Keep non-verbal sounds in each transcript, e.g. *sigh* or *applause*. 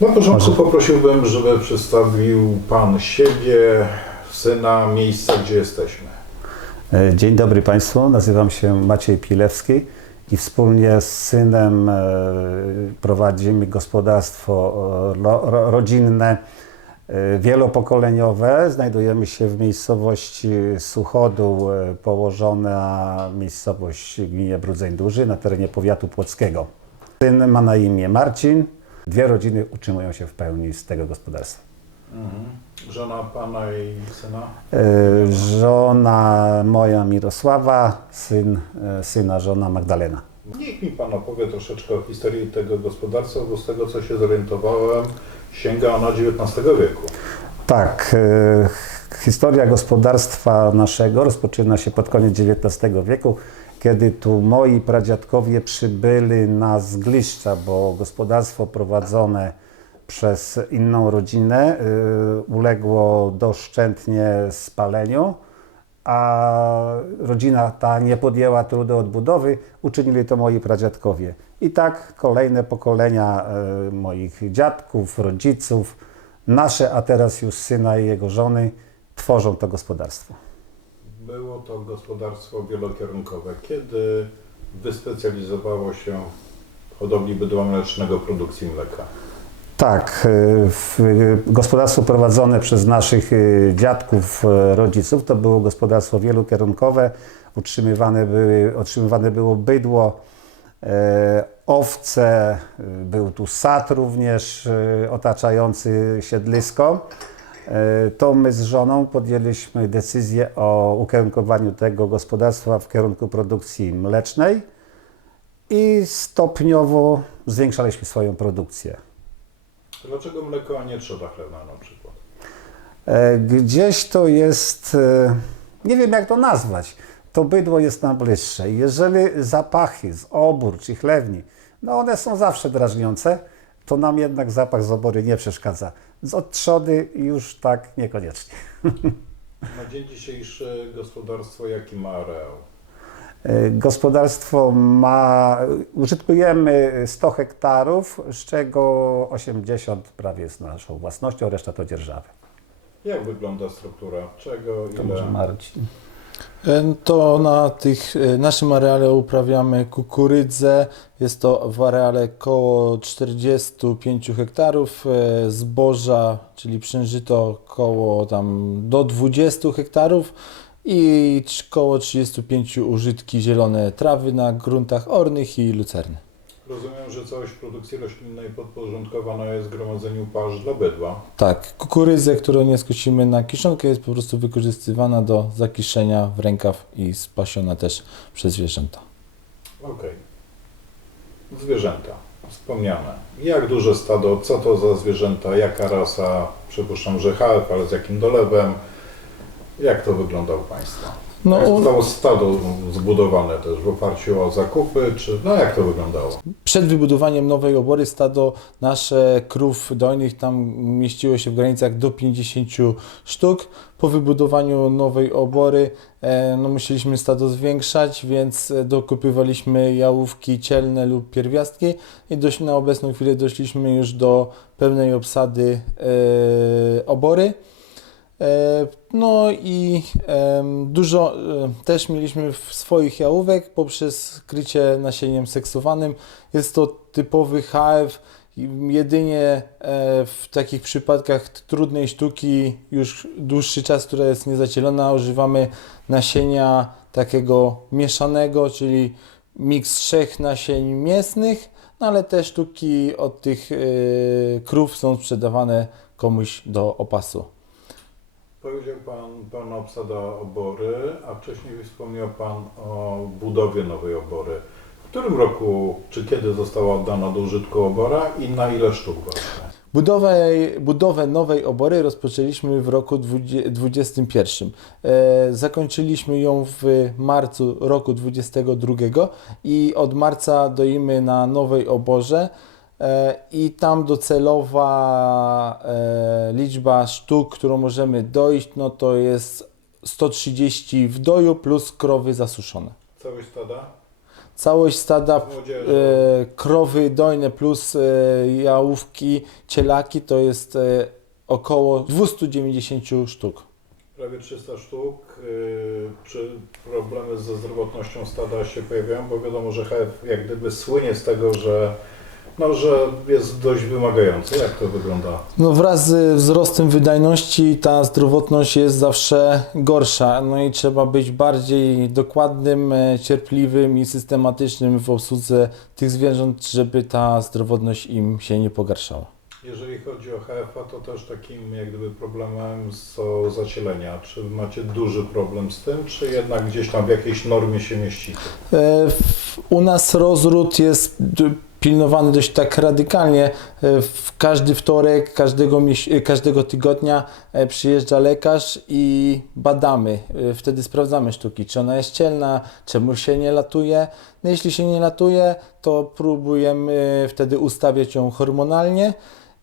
Na początku poprosiłbym, żeby przedstawił Pan siebie, syna, miejsca, gdzie jesteśmy. E, Dzień dobry Państwu, nazywam się Maciej Pilewski i wspólnie z synem e, prowadzimy gospodarstwo e, ro- ro- rodzinne, wielopokoleniowe. Znajdujemy się w miejscowości Suchodół, położona miejscowość w gminie Brudzeń Duży na terenie powiatu płockiego. Syn ma na imię Marcin. Dwie rodziny utrzymują się w pełni z tego gospodarstwa. Żona Pana i syna? E, Żona moja Mirosława, syn, e, syna żona Magdalena. Niech mi Pan opowie troszeczkę o historii tego gospodarstwa, bo z tego co się zorientowałem, sięga ona XIX wieku. Tak, e, historia gospodarstwa naszego rozpoczyna się pod koniec XIX wieku, kiedy tu moi pradziadkowie przybyli na zgliszcza, bo gospodarstwo prowadzone przez inną rodzinę e, uległo doszczętnie spaleniu, a rodzina ta nie podjęła trudu odbudowy, uczynili to moi pradziadkowie. I tak kolejne pokolenia e, moich dziadków, rodziców, nasze, a teraz już syna i jego żony tworzą to gospodarstwo. Było to gospodarstwo wielokierunkowe. Kiedy wyspecjalizowało się w hodowli bydła mlecznego, produkcji mleka? Tak, e, w, gospodarstwo prowadzone przez naszych e, dziadków, e, rodziców to było gospodarstwo wielokierunkowe. Utrzymywane, były, utrzymywane było bydło, e, owce, e, był tu sad również e, otaczający siedlisko. E, To my z żoną podjęliśmy decyzję o ukierunkowaniu tego gospodarstwa w kierunku produkcji mlecznej i stopniowo zwiększaliśmy swoją produkcję. Dlaczego mleko, a nie trzoda chlewna na przykład? E, Gdzieś to jest, e, nie wiem jak to nazwać, to bydło jest nam bliższe. Jeżeli zapachy z obór czy chlewni, no one są zawsze drażniące, to nam jednak zapach z obory nie przeszkadza. Z od trzody już tak niekoniecznie. *laughs* Na dzień dzisiejszy gospodarstwo jaki ma areał? E, Gospodarstwo ma, użytkujemy 100 hektarów, z czego 80 prawie jest naszą własnością, reszta to dzierżawy. Jak wygląda struktura? Czego, To może ile? Marcin. E, To na tych e, naszym areale uprawiamy kukurydzę. Jest to w areale około 45 hektarów, e, zboża, czyli przężyto około tam do 20 hektarów i około 35 użytki zielone trawy na gruntach ornych i lucerny. Rozumiem, że całość produkcji roślinnej podporządkowana jest gromadzeniu pasz dla bydła. Tak, kukurydzę, którą nie skosimy na kiszonkę, jest po prostu wykorzystywana do zakiszenia w rękaw i spasiona też przez zwierzęta. Okej. Zwierzęta. Wspomniane. Jak duże stado? Co to za zwierzęta? Jaka rasa? Przypuszczam, że HF, ale z jakim dolewem? Jak to wygląda u Państwa? No, jak zostało stado zbudowane też w oparciu o zakupy, czy no jak to wyglądało? Przed wybudowaniem nowej obory stado nasze krów dojnych tam mieściło się w granicach do 50 sztuk. Po wybudowaniu nowej obory e, no, musieliśmy stado zwiększać, więc e, dokupywaliśmy jałówki cielne lub pierwiastki i dość, na obecną chwilę doszliśmy już do pełnej obsady e, obory. E, No i dużo e, też mieliśmy swoich jałówek poprzez krycie nasieniem seksowanym. Jest to typowy HF. Jedynie e, w takich przypadkach trudnej sztuki, już dłuższy czas, która jest niezacielona, używamy nasienia takiego mieszanego, czyli miks trzech nasień mięsnych, no ale te sztuki od tych krów są sprzedawane komuś do opasu. Powiedział Pan pełna obsada obory, a wcześniej wspomniał Pan o budowie nowej obory. W którym roku, czy kiedy została oddana do użytku obora i na ile sztuk właśnie? Budowę, budowę nowej obory rozpoczęliśmy w roku 2021. E, zakończyliśmy ją w marcu roku 2022 i od marca doimy na nowej oborze. E, I tam docelowa e, liczba sztuk, którą możemy dojść, no to jest 130 w doju plus krowy zasuszone. Całość stada? Całość stada e, krowy dojne plus jałówki, cielaki to jest około 290 sztuk. Prawie 300 sztuk. Yy, Czy problemy ze zdrowotnością stada się pojawiają? Bo wiadomo, że HF jak gdyby słynie z tego, że, no, że jest dość wymagający. Jak to wygląda? No wraz z wzrostem wydajności ta zdrowotność jest zawsze gorsza. No i trzeba być bardziej dokładnym, e, cierpliwym i systematycznym w obsłudze tych zwierząt, żeby ta zdrowotność im się nie pogarszała. Jeżeli chodzi o HF-a, to też takim jak gdyby problemem są zacielenia. Czy macie duży problem z tym, czy jednak gdzieś tam w jakiejś normie się mieścicie? E, U nas rozród jest pilnowany dość tak radykalnie. E, W każdy wtorek, każdego, e, każdego tygodnia e, przyjeżdża lekarz i badamy. Wtedy sprawdzamy sztuki, czy ona jest cielna, czemu się nie latuje. No jeśli się nie latuje, to próbujemy wtedy ustawiać ją hormonalnie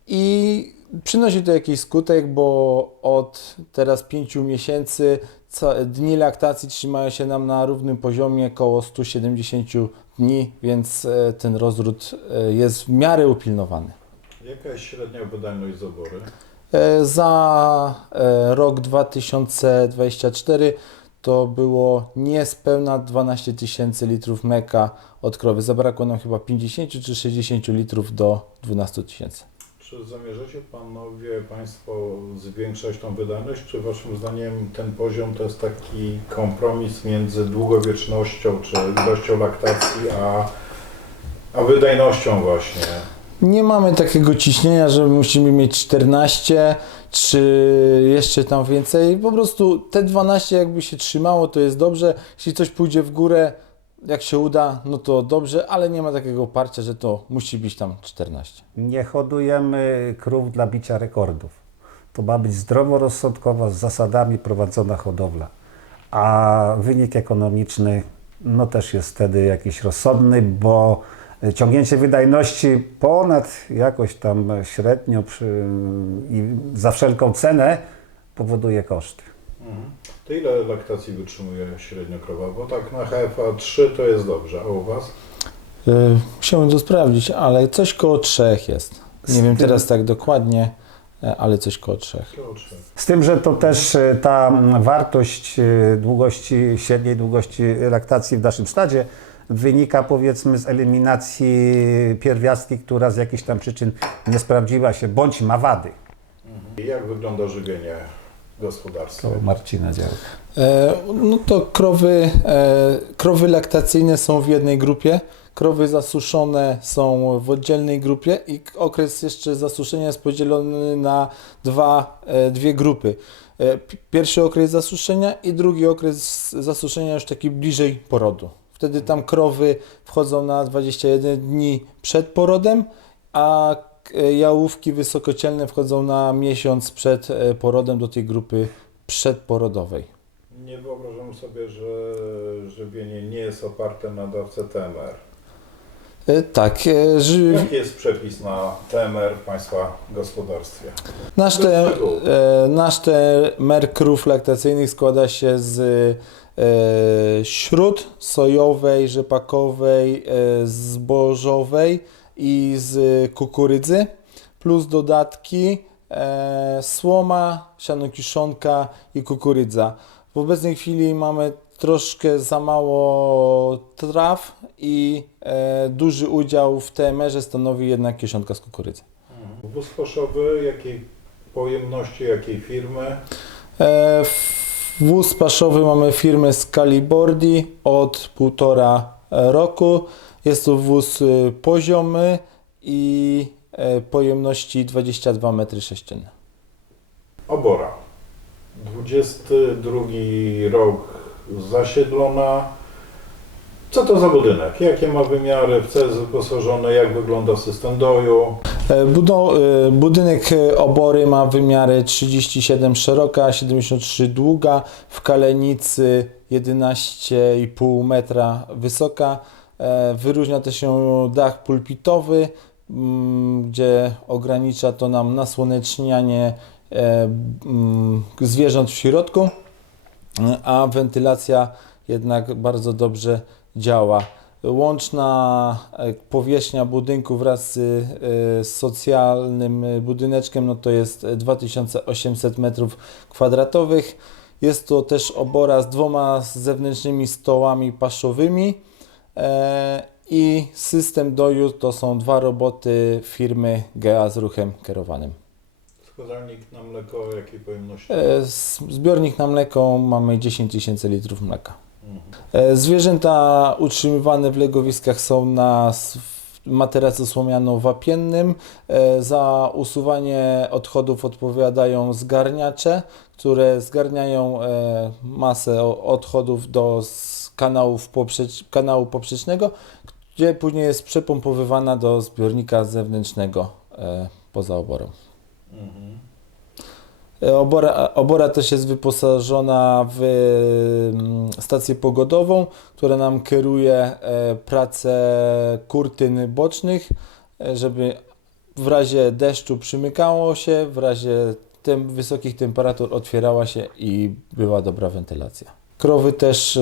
i przynosi to jakiś skutek, bo od teraz 5 miesięcy dni laktacji trzymają się nam na równym poziomie około 170 dni, więc e, ten rozród e, jest w miarę upilnowany. Jaka jest średnia wydajność z obory? E, Za rok 2024 to było niespełna 12 tysięcy litrów mleka od krowy. Zabrakło nam chyba 50 czy 60 litrów do 12 tysięcy. Czy zamierzacie panowie Państwo zwiększać tą wydajność? Czy Waszym zdaniem ten poziom to jest taki kompromis między długowiecznością czy ilością laktacji, a, a wydajnością właśnie? Nie mamy takiego ciśnienia, że musimy mieć 14 czy jeszcze tam więcej. Po prostu te 12 jakby się trzymało, to jest dobrze. Jeśli coś pójdzie w górę, jak się uda, no to dobrze, ale nie ma takiego oparcia, że to musi być tam 14. Nie hodujemy krów dla bicia rekordów. To ma być zdroworozsądkowa, z zasadami prowadzona hodowla. A wynik ekonomiczny no też jest wtedy jakiś rozsądny, bo ciągnięcie wydajności ponad jakoś tam średnio przy, i za wszelką cenę powoduje koszty. Mhm. To ile laktacji wytrzymuje średnio krowa? Bo tak na HFA 3 to jest dobrze, a u Was? Yy, musiałem to sprawdzić, ale coś koło 3 jest. Nie wiem teraz tak dokładnie, e, ale coś koło 3. Koło 3. Z tym, że to też e, ta wartość e, długości, średniej długości laktacji w naszym stadzie wynika powiedzmy z eliminacji pierwiastki, która z jakichś tam przyczyn nie sprawdziła się, bądź ma wady. I jak wygląda żywienie gospodarstwa? To Marcina działa. E, No to krowy, e, krowy laktacyjne są w jednej grupie, krowy zasuszone są w oddzielnej grupie i okres jeszcze zasuszenia jest podzielony na dwa, e, dwie grupy. Pi- Pierwszy okres zasuszenia i drugi okres zasuszenia już taki bliżej porodu. Wtedy tam krowy wchodzą na 21 dni przed porodem, a jałówki wysokocielne wchodzą na miesiąc przed e, porodem do tej grupy przedporodowej. Nie wyobrażam sobie, że żywienie nie jest oparte na dawce TMR. E, Tak, e, ży... Jaki jest przepis na TMR w Państwa gospodarstwie? nasz, te, e, nasz temer krów laktacyjnych składa się z e, śród sojowej, rzepakowej, e, zbożowej i z kukurydzy, plus dodatki e, słoma, siano kiszonka i kukurydza. W obecnej chwili mamy troszkę za mało traw i e, duży udział w TMR-ze stanowi jednak kieszonka z kukurydzy. Wóz koszowy, jakiej pojemności, jakiej firmy? E, Wóz paszowy mamy firmę Scalibordi od półtora roku. Jest to wóz y, poziomy i e, pojemności 22 m3. Obora. 22 rok zasiedlona. Co to za budynek? Jakie ma wymiary? W co jest wyposażony? Jak wygląda system doju? E, Budo, e, budynek e, obory ma wymiary 37 szeroka, 73 długa, w kalenicy 11,5 metra wysoka. E, Wyróżnia też się dach pulpitowy, mm, gdzie ogranicza to nam nasłonecznianie e, mm, zwierząt w środku, a wentylacja jednak bardzo dobrze działa. Łączna e, powierzchnia budynku wraz z socjalnym budyneczkiem no to jest 2800 m2. Jest to też obora z dwoma zewnętrznymi stołami paszowymi i system doju to są dwa roboty firmy GA z ruchem kierowanym. Wskazalnik na mleko jakiej pojemności? E, Zbiornik na mleko mamy 10 tysięcy litrów mleka. Mhm. E, Zwierzęta utrzymywane w legowiskach są na materacu słomiano-wapiennym. E, Za usuwanie odchodów odpowiadają zgarniacze, które zgarniają e, masę odchodów do kanałów poprzecz, kanału poprzecznego, gdzie później jest przepompowywana do zbiornika zewnętrznego e, poza oborą. Mhm. E, Obora, obora też jest wyposażona w mm, stację pogodową, która nam kieruje e, pracę kurtyn bocznych, e, żeby w razie deszczu przymykało się, w razie tem, wysokich temperatur otwierała się i była dobra wentylacja. Krowy też e,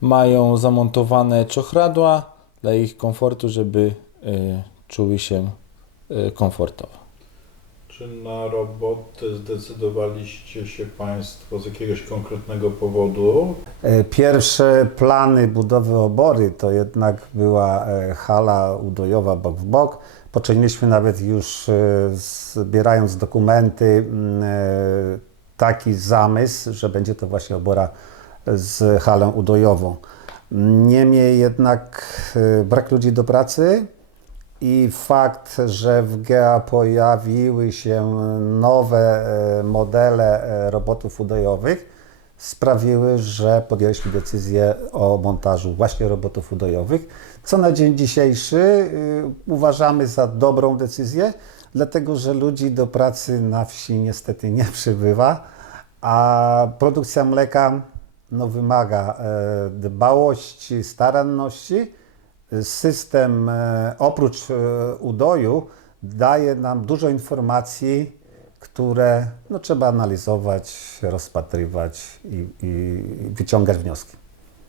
mają zamontowane czochradła dla ich komfortu, żeby e, czuły się e, komfortowo. Czy na roboty zdecydowaliście się Państwo z jakiegoś konkretnego powodu? Pierwsze plany budowy obory to jednak była hala udojowa bok w bok. Poczyniliśmy nawet już zbierając dokumenty taki zamysł, że będzie to właśnie obora z halą udojową. Niemniej jednak e, brak ludzi do pracy i fakt, że w GEA pojawiły się nowe e, modele e, robotów udojowych, sprawiły, że podjęliśmy decyzję o montażu właśnie robotów udojowych, co na dzień dzisiejszy y, uważamy za dobrą decyzję, dlatego że ludzi do pracy na wsi niestety nie *laughs* przybywa, a produkcja mleka no, wymaga e, dbałości, staranności. System e, oprócz e, udoju daje nam dużo informacji, które no, trzeba analizować, rozpatrywać i, i wyciągać wnioski.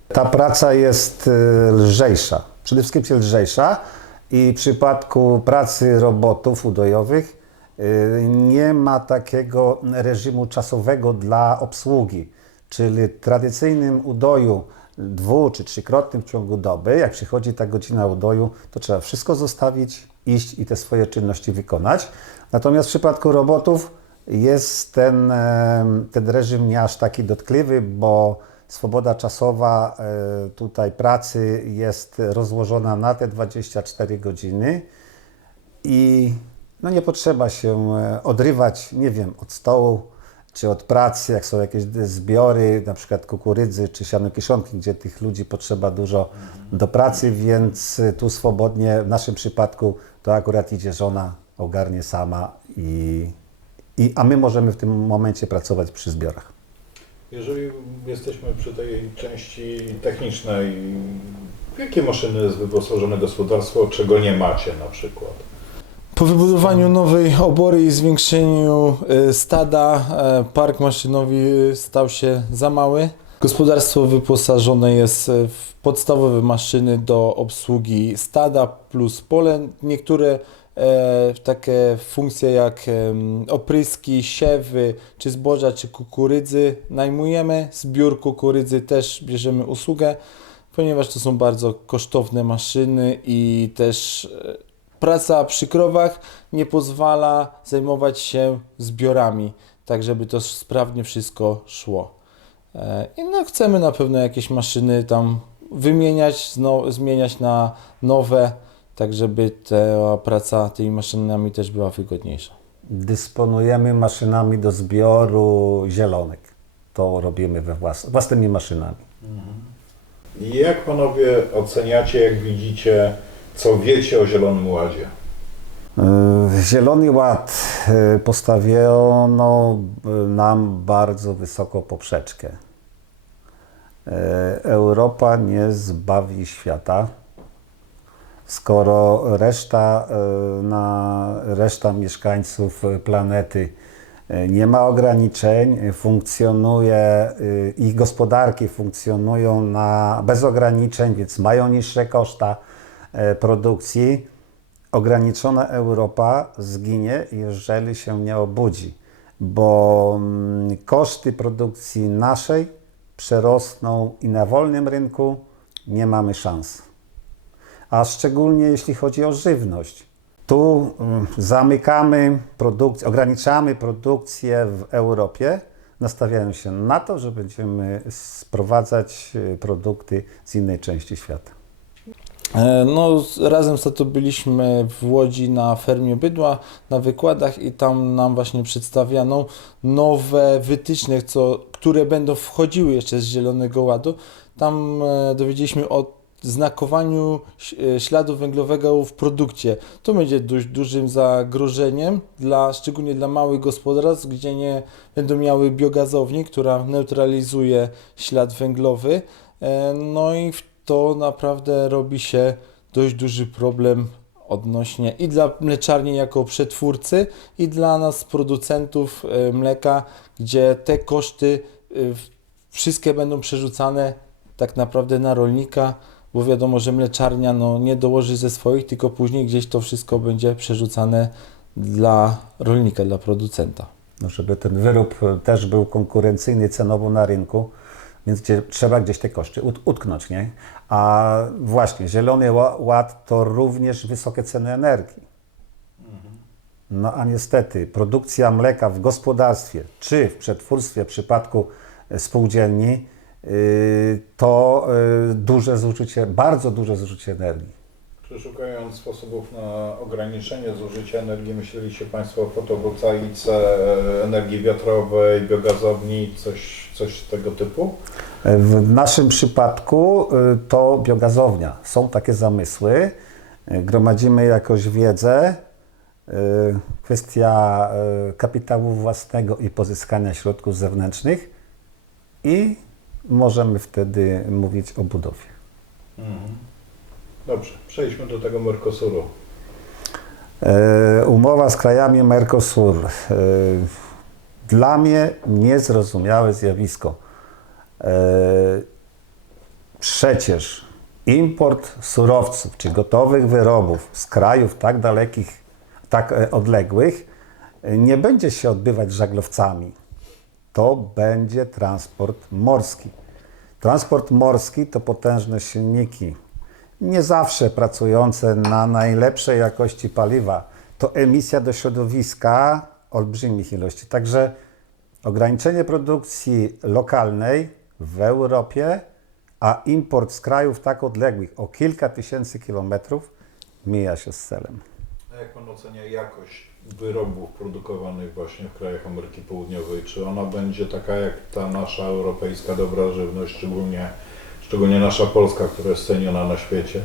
Ta praca jest lżejsza, przede wszystkim lżejsza i w przypadku pracy robotów udojowych e, nie ma takiego reżimu czasowego dla obsługi, czyli tradycyjnym udoju dwu czy trzykrotnym w ciągu doby, jak przychodzi ta godzina udoju, to trzeba wszystko zostawić, iść i te swoje czynności wykonać. Natomiast w przypadku robotów jest ten, ten reżim nie aż taki dotkliwy, bo swoboda czasowa e, tutaj pracy jest rozłożona na te 24 godziny i no nie potrzeba się e, odrywać, nie wiem, od stołu czy od pracy, jak są jakieś zbiory, na przykład kukurydzy czy sianokiszonki, gdzie tych ludzi potrzeba dużo do pracy, więc e, tu swobodnie, w naszym przypadku to akurat idzie żona, ogarnie sama i, i a my możemy w tym momencie pracować przy zbiorach. Jeżeli jesteśmy przy tej części technicznej, jakie maszyny jest wyposażone gospodarstwo, czego nie macie na przykład? Po wybudowaniu nowej obory i zwiększeniu e, stada, e, park maszynowy stał się za mały. Gospodarstwo wyposażone jest e, w podstawowe maszyny do obsługi stada plus pole. Niektóre takie funkcje jak opryski, siewy, czy zboża, czy kukurydzy najmujemy. Zbiór kukurydzy też bierzemy usługę, ponieważ to są bardzo kosztowne maszyny i też e, praca przy krowach nie pozwala zajmować się zbiorami, tak żeby to sprawnie wszystko szło. E, I no, chcemy na pewno jakieś maszyny tam wymieniać, zmieniać na nowe, tak żeby ta praca tymi maszynami też była wygodniejsza. Dysponujemy maszynami do zbioru zielonek. To robimy we włas własnymi maszynami. I jak panowie oceniacie, jak widzicie, co wiecie o Zielonym Ładzie? Yy, Zielony Ład yy, postawiono yy, nam bardzo wysoko poprzeczkę. Europa nie zbawi świata, skoro reszta, yy, na, reszta mieszkańców planety y, nie ma ograniczeń, funkcjonuje, y, ich gospodarki funkcjonują na, bez ograniczeń, więc mają niższe koszta e, produkcji. Ograniczona Europa zginie, jeżeli się nie obudzi, bo mm, koszty produkcji naszej przerosną i na wolnym rynku nie mamy szans a szczególnie jeśli chodzi o żywność. Tu mm, zamykamy produkcję, ograniczamy produkcję w Europie, nastawiając się na to, że będziemy sprowadzać y, produkty z innej części świata. E, No, razem z tato byliśmy w Łodzi na fermie bydła, na wykładach i tam nam właśnie przedstawiano nowe wytyczne, co, które będą wchodziły jeszcze z Zielonego Ładu. Tam e, dowiedzieliśmy o znakowaniu e, śladu węglowego w produkcie. To będzie dość dużym zagrożeniem, dla, szczególnie dla małych gospodarstw, gdzie nie będą miały biogazowni, która neutralizuje ślad węglowy. E, No i to naprawdę robi się dość duży problem odnośnie i dla mleczarni jako przetwórcy, i dla nas producentów e, mleka, gdzie te koszty wszystkie będą przerzucane tak naprawdę na rolnika, bo wiadomo, że mleczarnia no, nie dołoży ze swoich, tylko później gdzieś to wszystko będzie przerzucane dla rolnika, dla producenta. No, żeby ten wyrób e, też był konkurencyjny cenowo na rynku, więc gdzie, trzeba gdzieś te koszty ut, utknąć, nie? A właśnie, Zielony Ła- Ład to również wysokie ceny energii. No a niestety produkcja mleka w gospodarstwie czy w przetwórstwie w przypadku e, spółdzielni to y, duże zużycie, bardzo duże zużycie energii. Czy szukając sposobów na ograniczenie zużycia energii, myśleliście Państwo o fotowoltaice, energii wiatrowej, biogazowni, coś, coś tego typu? W naszym przypadku y, to biogazownia. Są takie zamysły. Y, Gromadzimy jakoś wiedzę. Y, Kwestia y, kapitału własnego i pozyskania środków zewnętrznych i możemy wtedy mówić o budowie. Dobrze, przejdźmy do tego Mercosuru. E, Umowa z krajami Mercosur. E, Dla mnie niezrozumiałe zjawisko. E, Przecież import surowców czy gotowych wyrobów z krajów tak dalekich, tak odległych nie będzie się odbywać żaglowcami. To będzie transport morski. Transport morski to potężne silniki, nie zawsze pracujące na najlepszej jakości paliwa. To emisja do środowiska olbrzymich ilości. Także ograniczenie produkcji lokalnej w Europie, a import z krajów tak odległych o kilka tysięcy kilometrów mija się z celem. A jak Pan ocenia jakość wyrobów produkowanych właśnie w krajach Ameryki Południowej? Czy ona będzie taka jak ta nasza europejska dobra żywność, szczególnie, szczególnie nasza polska, która jest ceniona na świecie?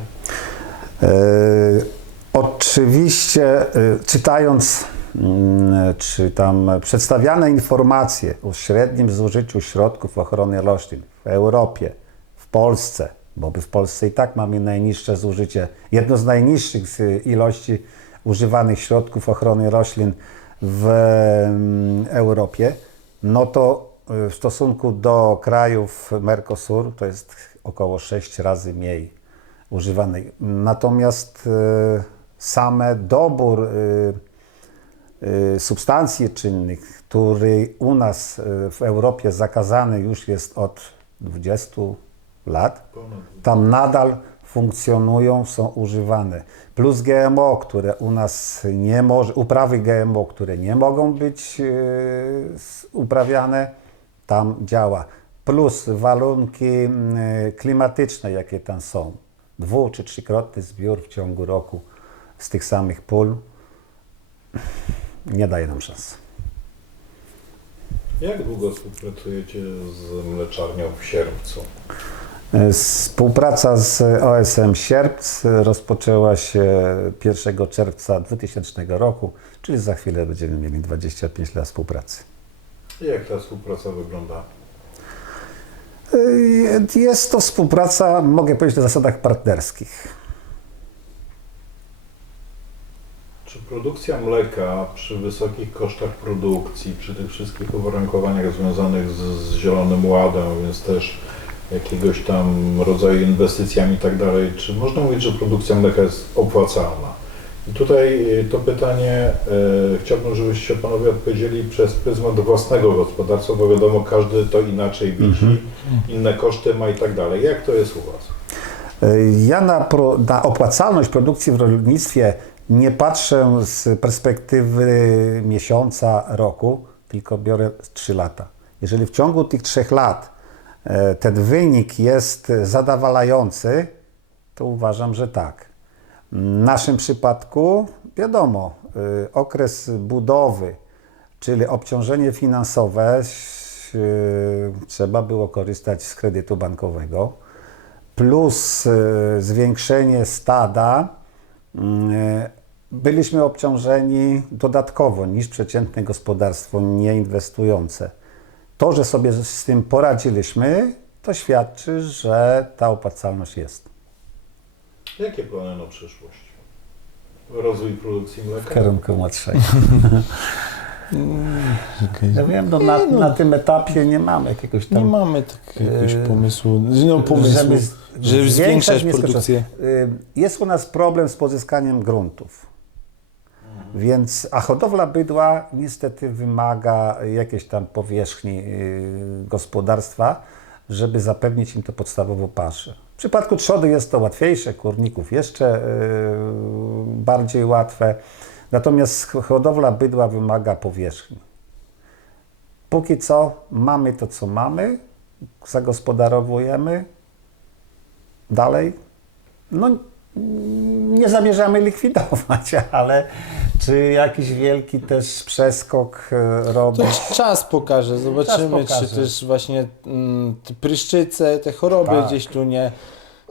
E, Oczywiście, e, czytając mm, czy tam przedstawiane informacje o średnim zużyciu środków ochrony roślin w Europie, w Polsce, bo my w Polsce i tak mamy najniższe zużycie, jedno z najniższych ilości używanych środków ochrony roślin w Europie, no to y, w stosunku do krajów Mercosur to jest około 6 razy mniej używanej. Natomiast y, same dobór y, substancji czynnych, który u nas w Europie zakazany już jest od 20 lat, tam nadal funkcjonują, są używane. Plus GMO, które u nas nie może, uprawy GMO, które nie mogą być s- uprawiane, tam działa. Plus warunki klimatyczne, jakie tam są. Dwu czy trzykrotny zbiór w ciągu roku z tych samych pól nie daje nam szans. Jak długo współpracujecie z mleczarnią w Sierpcu? Współpraca z OSM Sierpc rozpoczęła się 1 czerwca 2000 roku, czyli za chwilę będziemy mieli 25 lat współpracy. Jak ta współpraca wygląda? Jest to współpraca, mogę powiedzieć, na zasadach partnerskich. Czy produkcja mleka przy wysokich kosztach produkcji, przy tych wszystkich uwarunkowaniach związanych z, z Zielonym Ładem, więc też jakiegoś tam rodzaju inwestycjami i tak dalej, czy można mówić, że produkcja mleka jest opłacalna? I tutaj y, to pytanie y, chciałbym, żebyście panowie odpowiedzieli przez pryzmat własnego gospodarstwa, bo wiadomo, każdy to inaczej widzi, inne koszty ma i tak dalej. Jak to jest u Was? Ja na, pro, na opłacalność produkcji w rolnictwie nie patrzę z perspektywy miesiąca, roku, tylko biorę 3 lata. Jeżeli w ciągu tych trzech lat e, ten wynik jest zadowalający, to uważam, że tak. W naszym przypadku, wiadomo, y, okres budowy, czyli obciążenie finansowe, y, trzeba było korzystać z kredytu bankowego plus zwiększenie stada, y, byliśmy obciążeni dodatkowo niż przeciętne gospodarstwo nieinwestujące. To, że sobie z tym poradziliśmy, to świadczy, że ta opłacalność jest. Jakie plany na przyszłość? Rozwój produkcji mleka? W kierunku młodszego. Ja wiem, no na, na tym etapie nie mamy jakiegoś Nie tam... mamy tak jakiegoś Yy, pomysłu, no, pomysłu żeby żeby, zwiększać nie produkcję. Y, Jest u nas problem z pozyskaniem gruntów. Więc, a hodowla bydła niestety wymaga jakiejś tam powierzchni y, gospodarstwa, żeby zapewnić im to podstawową paszę. W przypadku trzody jest to łatwiejsze, kurników jeszcze y, bardziej łatwe. Natomiast hodowla bydła wymaga powierzchni. Póki co mamy to, co mamy, zagospodarowujemy, dalej. No, nie zamierzamy likwidować, *laughs* ale czy jakiś wielki też przeskok e, robić? To czas pokaże, zobaczymy, Czas pokaże. czy też właśnie mm, te pryszczyce, te choroby Tak. gdzieś tu nie,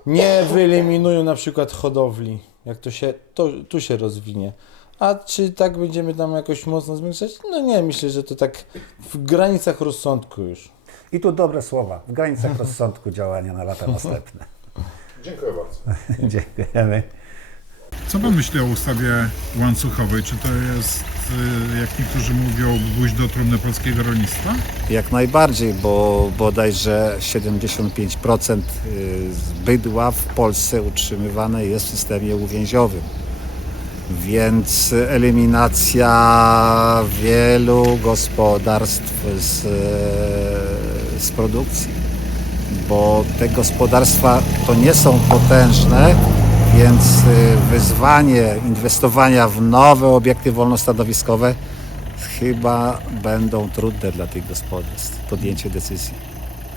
nie wyeliminują na przykład hodowli, jak to się, to, tu się rozwinie. A czy tak będziemy tam jakoś mocno zwiększać? No nie, myślę, że to tak w granicach rozsądku już. I tu dobre słowa, w granicach rozsądku działania na lata *laughs* następne. Dziękuję bardzo. *laughs* Dziękujemy. Co Pan myśli o ustawie łańcuchowej? Czy to jest, y, jak niektórzy mówią, gwóźdź do trumny polskiego rolnictwa? Jak najbardziej, bo bodajże 75% z bydła w Polsce utrzymywane jest w systemie uwięziowym. Więc eliminacja wielu gospodarstw z, z produkcji, bo te gospodarstwa to nie są potężne, więc y, wyzwanie inwestowania w nowe obiekty wolnostanowiskowe chyba będą trudne dla tych gospodarstw, podjęcie decyzji.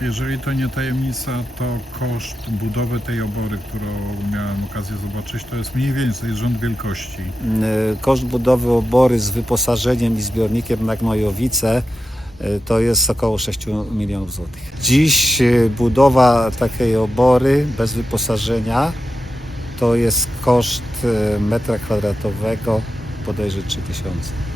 Jeżeli to nie tajemnica, to koszt budowy tej obory, którą miałem okazję zobaczyć, to jest mniej więcej rząd wielkości. Y, Koszt budowy obory z wyposażeniem i zbiornikiem na gnojowice to jest około 6 milionów złotych. Dziś y, budowa takiej obory bez wyposażenia to jest koszt y, metra kwadratowego bodajże 3000.